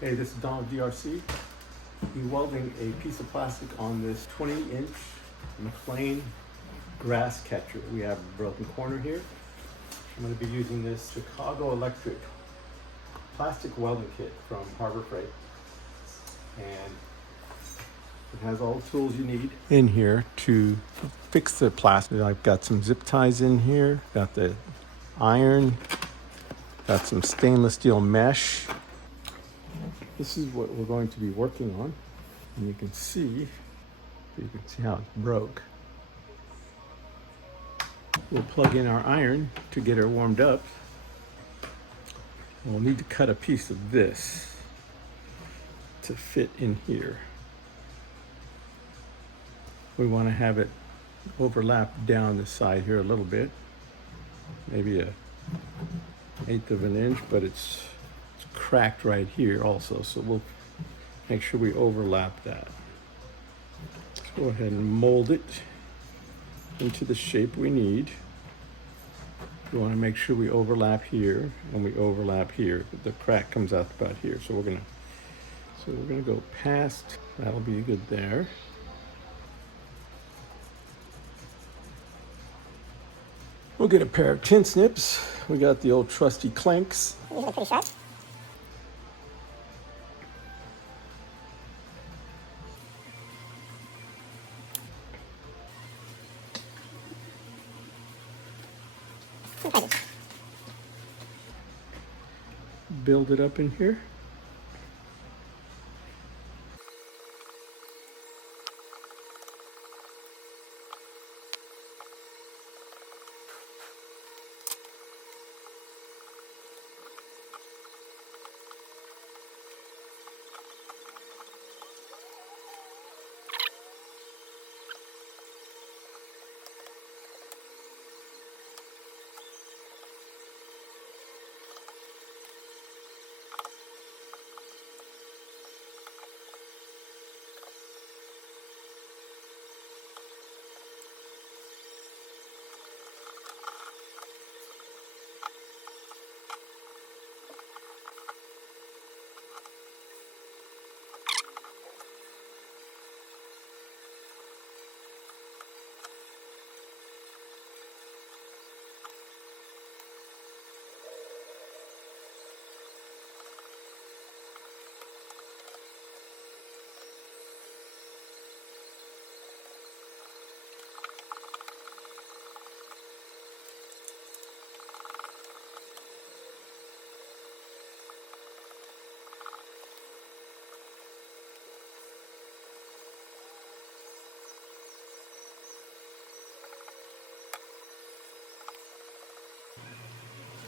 Hey, this is Don with D.R.C. Be welding a piece of plastic on this 20-inch Mclane grass catcher. We have a broken corner here. I'm going to be using this Chicago Electric plastic welding kit from Harbor Freight. And it has all the tools you need in here to fix the plastic. I've got some zip ties in here, got the iron, got some stainless steel mesh. This is what we're going to be working on. And you can see how it's broke. We'll plug in our iron to get her warmed up. We'll need to cut a piece of this to fit in here. We want to have it overlap down the side here a little bit, maybe an 1/8 of an inch, but it's cracked right here also, so we'll make sure we overlap that. Let's go ahead and mold it into the shape we need. We want to make sure we overlap here and we overlap here. The crack comes out about here, so we're gonna go past. That'll be good there. We'll get a pair of tin snips. We got the old trusty clanks. These are pretty sharp. Build it up in here.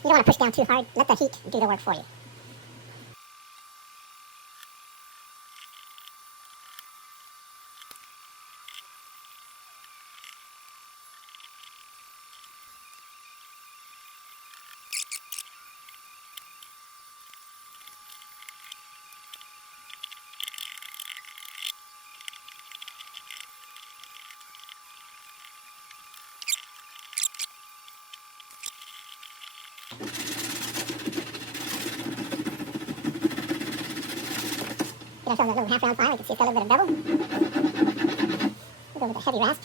You don't want to push down too hard. Let the heat do the work for you. Get ourselves a little half-round file. You can see it's got a little bit of bevel. We'll go with a heavy rasp.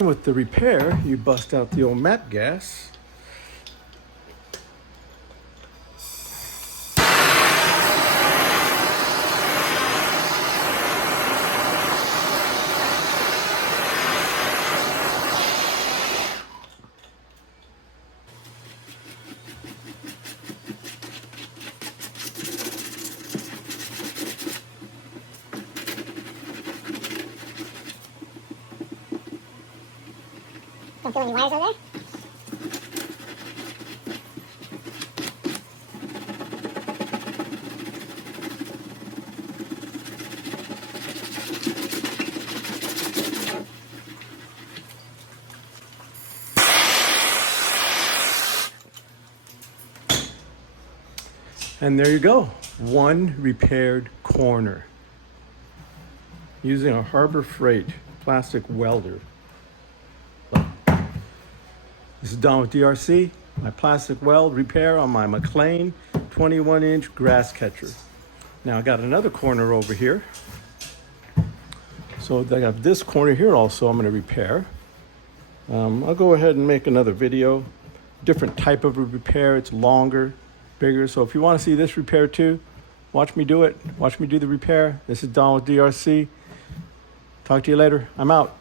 With the repair, you bust out the old map gas. Don't feel any wires over there? And there you go, one repaired corner. Using a Harbor Freight plastic welder. This is Don with D.R.C. my plastic weld repair on my Mclane 21-inch grass catcher. Now I got another corner over here. So I have this corner here also I'm going to repair. I'll go ahead and make another video. Different type of a repair. It's longer, bigger. So if you want to see this repair too, watch me do it. Watch me do the repair. This is Don with D.R.C. Talk to you later. I'm out.